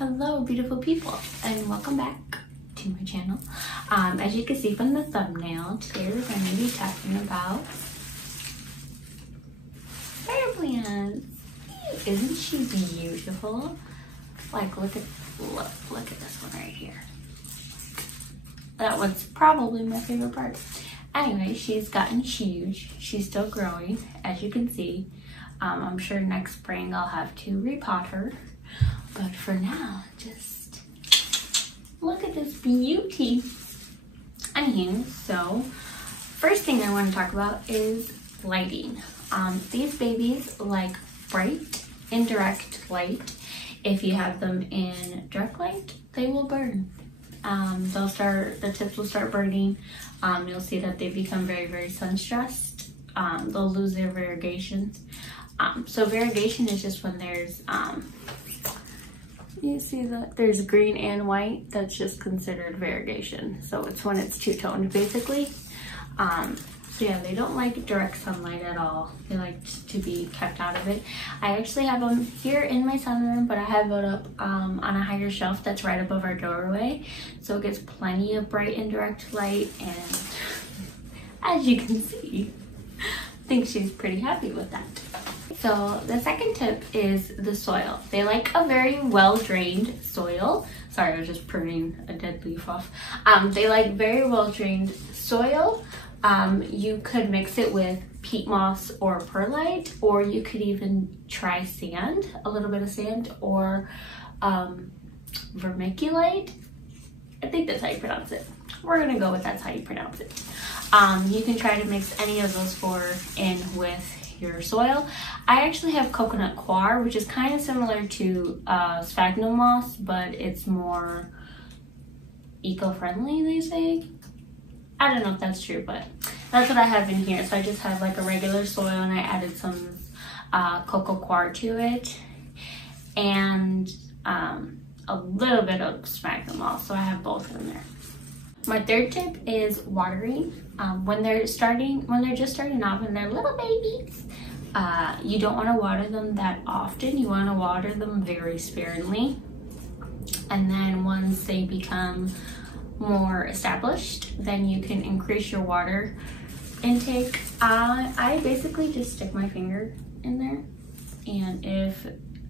Hello beautiful people and welcome back to my channel. As you can see from the thumbnail, today we're going to be talking about fire plants. Isn't she beautiful? Like look at this one right here. That one's probably my favorite part. Anyway, she's gotten huge. She's still growing, as you can see. I'm sure next spring I'll have to repot her. But for now, just look at this beauty. Anywho, so first thing I want to talk about is lighting. These babies like bright, indirect light. If you have them in direct light, they will burn. The tips will start burning. You'll see that they become very, very sun stressed. They'll lose their variegations. So variegation is just when there's you see that there's green and white, that's just considered variegation. So it's when it's two-toned basically. So yeah, they don't like direct sunlight at all. They like to be kept out of it. I actually have them here in my sunroom, but I have it up on a higher shelf that's right above our doorway. So it gets plenty of bright indirect light, and as you can see, I think she's pretty happy with that. So the second tip is the soil. They like a very well-drained soil. Sorry, I was just pruning a dead leaf off. They like very well-drained soil. You could mix it with peat moss or perlite, or you could even try sand, a little bit of sand, or vermiculite. I think that's how you pronounce it. We're gonna go with that's how you pronounce it. You can try to mix any of those four in with your soil. I actually have coconut coir, which is kind of similar to sphagnum moss, but it's more eco-friendly, they say. I don't know if that's true, but that's what I have in here. So I just have like a regular soil, and I added some cocoa coir to it, and a little bit of sphagnum moss. So I have both in there. My third tip is watering. When they're just starting off and they're little babies, you don't want to water them that often. You want to water them very sparingly. And then once they become more established, then you can increase your water intake. I basically just stick my finger in there, and if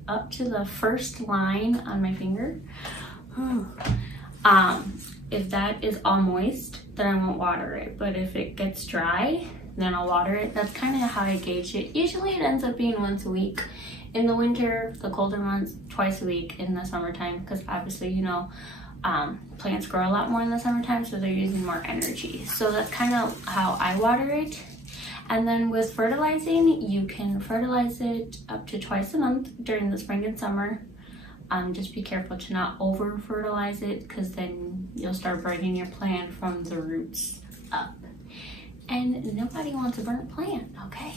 up to the first line on my finger, if that is all moist, then I won't water it. But if it gets dry, then I'll water it. That's kind of how I gauge it. Usually it ends up being once a week. In the winter, the colder months, twice a week in the summertime, because obviously, you know, plants grow a lot more in the summertime, so they're using more energy. So that's kind of how I water it. And then with fertilizing, you can fertilize it up to twice a month during the spring and summer. Just be careful to not over fertilize it, because then you'll start burning your plant from the roots up. And nobody wants a burnt plant, okay?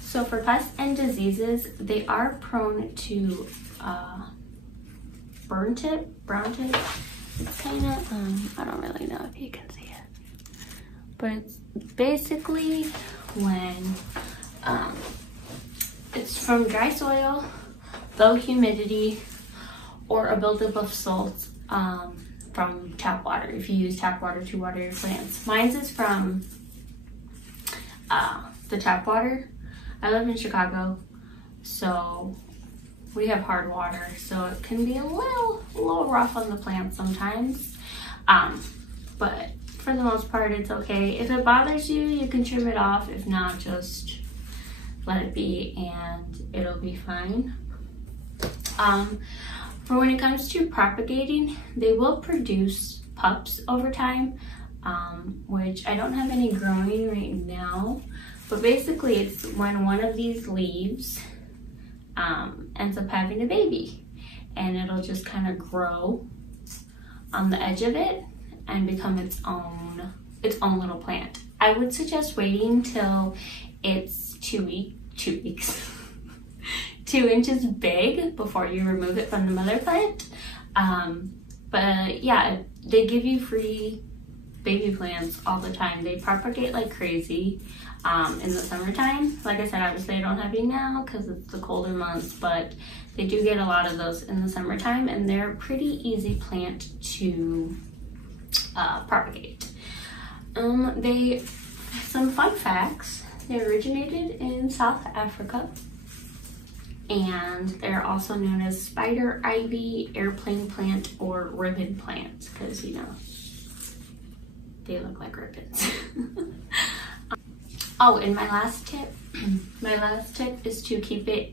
So for pests and diseases, they are prone to brown tip. It's kind of, I don't really know if you can see it, but it's basically when it's from dry soil, low humidity, or a buildup of salts from tap water, if you use tap water to water your plants. Mine is from the tap water. I live in Chicago, so we have hard water, so it can be a little rough on the plants sometimes. But for the most part, it's okay. If it bothers you, you can trim it off. If not, just let it be and it'll be fine. For when it comes to propagating, they will produce pups over time, which I don't have any growing right now, but basically it's when one of these leaves ends up having a baby, and it'll just kind of grow on the edge of it and become its own little plant. I would suggest waiting till it's 2 weeks 2 inches big before you remove it from the mother plant. But yeah, they give you free baby plants all the time. They propagate like crazy in the summertime. Like I said, obviously I don't have any now because it's the colder months, but they do get a lot of those in the summertime, and they're a pretty easy plant to propagate. Some fun facts: they originated in South Africa, and they're also known as spider ivy, airplane plant, or ribbon plants because, you know, they look like ribbons. Oh, and my last tip is to keep it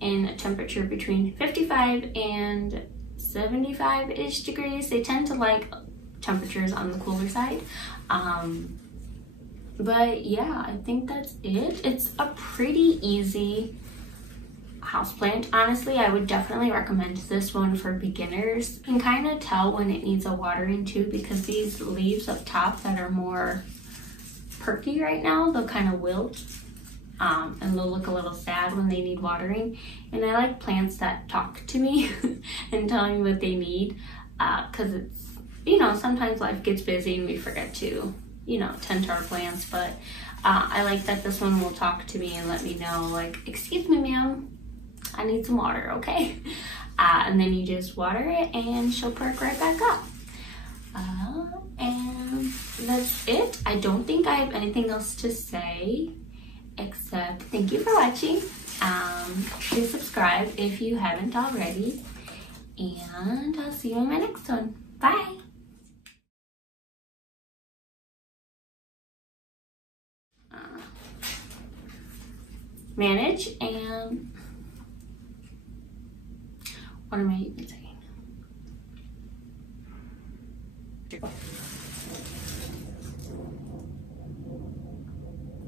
in a temperature between 55 and 75-ish degrees. They tend to like temperatures on the cooler side. But yeah, I think that's it. It's a pretty easy houseplant. Honestly, I would definitely recommend this one for beginners. You can kind of tell when it needs a watering too, because these leaves up top that are more perky right now, they'll kind of wilt, and they'll look a little sad when they need watering. And I like plants that talk to me and tell me what they need, because it's, you know, sometimes life gets busy and we forget to, you know, tend to our plants. But I like that this one will talk to me and let me know, like, excuse me, ma'am, I need some water, okay? And then you just water it and she'll perk right back up. And that's it. I don't think I have anything else to say except thank you for watching. Please subscribe if you haven't already, and I'll see you in my next one. Bye. Manage and what am I even saying?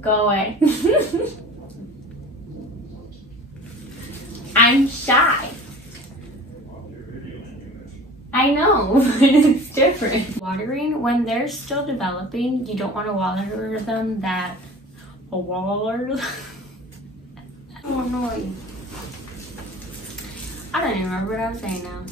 Go away. I'm shy. I know, but it's different. Watering, when they're still developing, you don't want to water them that water. Oh, annoying. I don't even remember what I was saying now.